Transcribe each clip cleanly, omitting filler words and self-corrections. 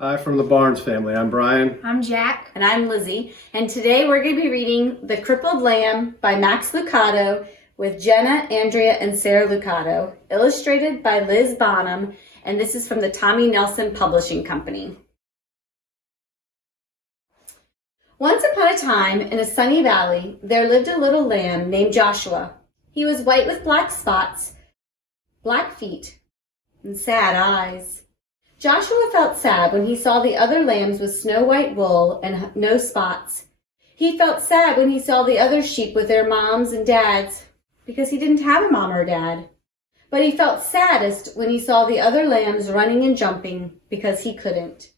Hi from the Barnes family. I'm Brian. I'm Jack. And I'm Lizzie. And today we're going to be reading The Crippled Lamb by Max Lucado with Jenna, Andrea, and Sarah Lucado, illustrated by Liz Bonham, and this is from the Tommy Nelson Publishing Company. Once upon a time, in a sunny valley, there lived a little lamb named Joshua. He was white with black spots, black feet, and sad eyes. Joshua felt sad when he saw the other lambs with snow-white wool and no spots. He felt sad when he saw the other sheep with their moms and dads, because he didn't have a mom or dad. But he felt saddest when he saw the other lambs running and jumping, because he couldn't.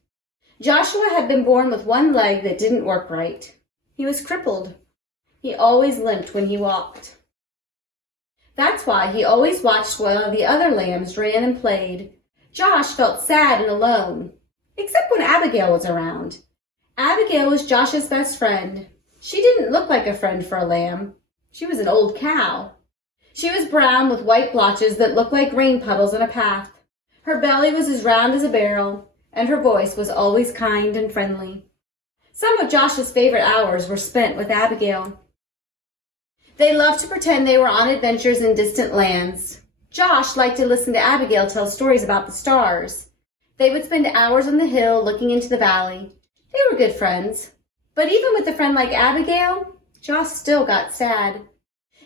Joshua had been born with one leg that didn't work right. He was crippled. He always limped when he walked. That's why he always watched while the other lambs ran and played. Josh felt sad and alone, except when Abigail was around. Abigail was Josh's best friend. She didn't look like a friend for a lamb. She was an old cow. She was brown with white blotches that looked like rain puddles in a path. Her belly was as round as a barrel, and her voice was always kind and friendly. Some of Josh's favorite hours were spent with Abigail. They loved to pretend they were on adventures in distant lands. Josh liked to listen to Abigail tell stories about the stars. They would spend hours on the hill looking into the valley. They were good friends. But even with a friend like Abigail, Josh still got sad.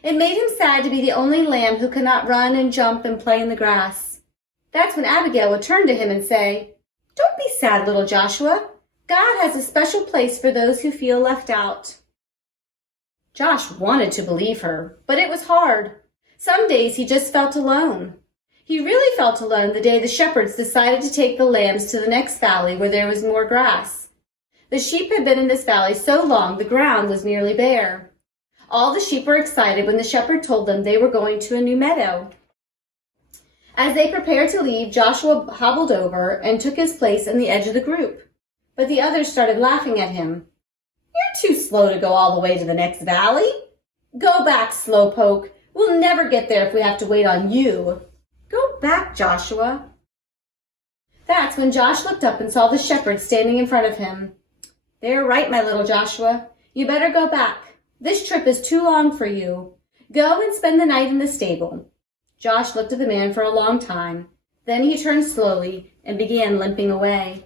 It made him sad to be the only lamb who could not run and jump and play in the grass. That's when Abigail would turn to him and say, "Don't be sad, little Joshua. God has a special place for those who feel left out." Josh wanted to believe her, but it was hard. Some days he just felt alone. He really felt alone the day the shepherds decided to take the lambs to the next valley where there was more grass. The sheep had been in this valley so long the ground was nearly bare. All the sheep were excited when the shepherd told them they were going to a new meadow. As they prepared to leave, Joshua hobbled over and took his place in the edge of the group. But the others started laughing at him. "You're too slow to go all the way to the next valley. Go back, slowpoke. We'll never get there if we have to wait on you. Go back, Joshua." That's when Josh looked up and saw the shepherd standing in front of him. "They're right, my little Joshua. You better go back. This trip is too long for you. Go and spend the night in the stable." Josh looked at the man for a long time. Then he turned slowly and began limping away.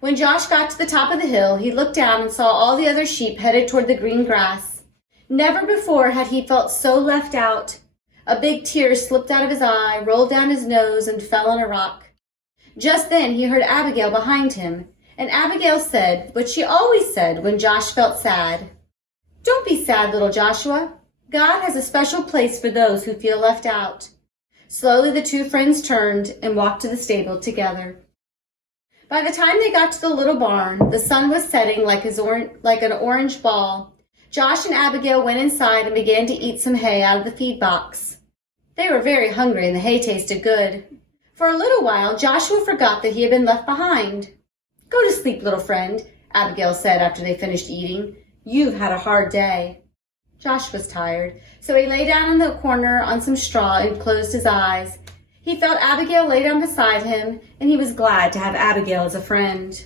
When Josh got to the top of the hill, he looked down and saw all the other sheep headed toward the green grass. Never before had he felt so left out. A big tear slipped out of his eye, rolled down his nose, and fell on a rock. Just then he heard Abigail behind him, and Abigail said what she always said when Josh felt sad. "Don't be sad, little Joshua. God has a special place for those who feel left out." Slowly the two friends turned and walked to the stable together. By the time they got to the little barn, the sun was setting like an orange ball. Josh and Abigail went inside and began to eat some hay out of the feed box. They were very hungry and the hay tasted good. For a little while, Joshua forgot that he had been left behind. "Go to sleep, little friend," Abigail said after they finished eating. "You've had a hard day." Josh was tired, so he lay down in the corner on some straw and closed his eyes. He felt Abigail lay down beside him, and he was glad to have Abigail as a friend.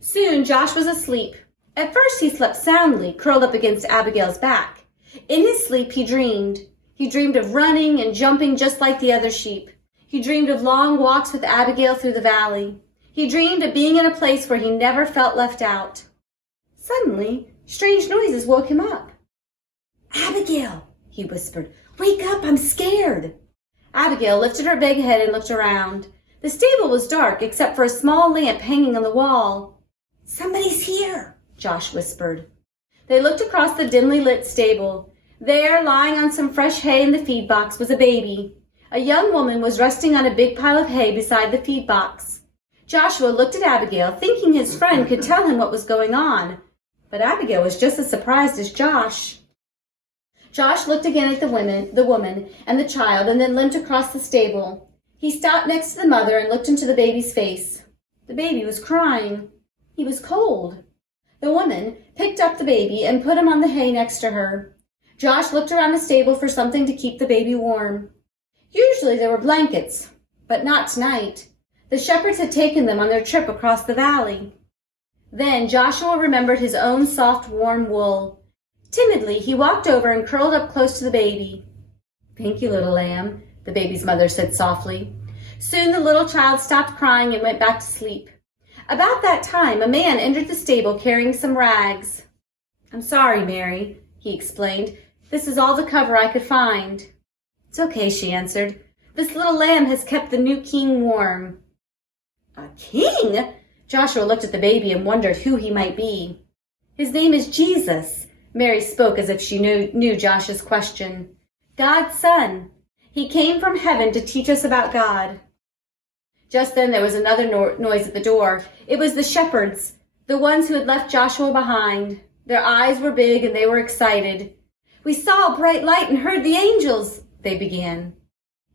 Soon Josh was asleep. At first he slept soundly, curled up against Abigail's back. In his sleep he dreamed. He dreamed of running and jumping just like the other sheep. He dreamed of long walks with Abigail through the valley. He dreamed of being in a place where he never felt left out. Suddenly, strange noises woke him up. "Abigail," he whispered, "wake up, I'm scared." Abigail lifted her big head and looked around. The stable was dark except for a small lamp hanging on the wall. "Somebody's here," Josh whispered. They looked across the dimly lit stable. There, lying on some fresh hay in the feed box, was a baby. A young woman was resting on a big pile of hay beside the feed box. Joshua looked at Abigail, thinking his friend could tell him what was going on. But Abigail was just as surprised as Josh. Josh looked again at the woman and the child, and then limped across the stable. He stopped next to the mother and looked into the baby's face. The baby was crying. He was cold. The woman picked up the baby and put him on the hay next to her. Josh looked around the stable for something to keep the baby warm. Usually there were blankets, but not tonight. The shepherds had taken them on their trip across the valley. Then Joshua remembered his own soft, warm wool. Timidly, he walked over and curled up close to the baby. "Thank you, little lamb," the baby's mother said softly. Soon the little child stopped crying and went back to sleep. About that time, a man entered the stable carrying some rags. "I'm sorry, Mary," he explained. "This is all the cover I could find." "It's okay," she answered. "This little lamb has kept the new king warm." "A king?" Joshua looked at the baby and wondered who he might be. "His name is Jesus." Mary spoke as if she knew Josh's question. "God's son. He came from heaven to teach us about God." Just then there was another noise at the door. It was the shepherds, the ones who had left Joshua behind. Their eyes were big and they were excited. "We saw a bright light and heard the angels," they began.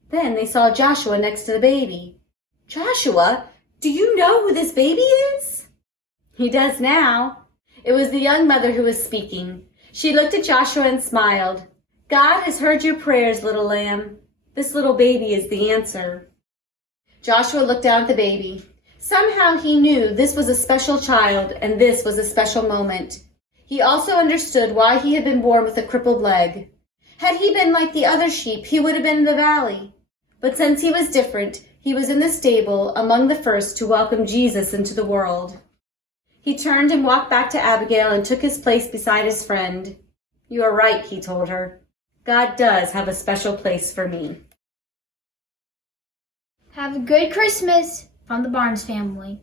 Then they saw Joshua next to the baby. "Joshua, do you know who this baby is?" He does now. It was the young mother who was speaking. She looked at Joshua and smiled. "God has heard your prayers, little lamb. This little baby is the answer." Joshua looked down at the baby. Somehow he knew this was a special child and this was a special moment. He also understood why he had been born with a crippled leg. Had he been like the other sheep, he would have been in the valley. But since he was different, he was in the stable among the first to welcome Jesus into the world. He turned and walked back to Abigail and took his place beside his friend. "You are right," he told her. "God does have a special place for me." Have a good Christmas from the Barnes family.